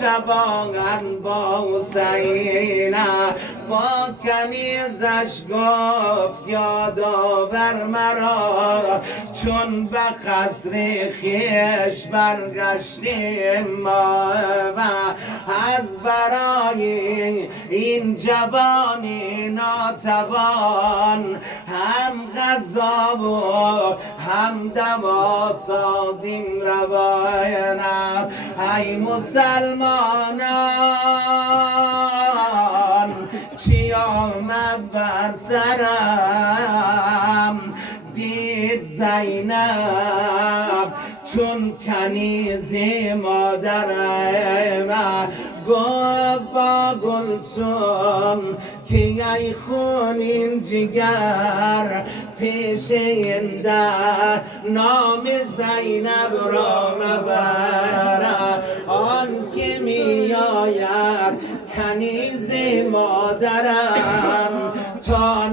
شبان با حسینه با کنیزش گفت یادآور مرا چون به قصر خویش برگشتیم ما و از برای این جوانی ناتوان هم غذا و هم دوا سازیم رواینا. ای مسلمانان چی آمد بر سرم دید زینب چون کنیز مادرم گفت با گلسوم که ای خونین جگر پیش این در نام زینب را مبر آن که می آید کنیز مادرم تا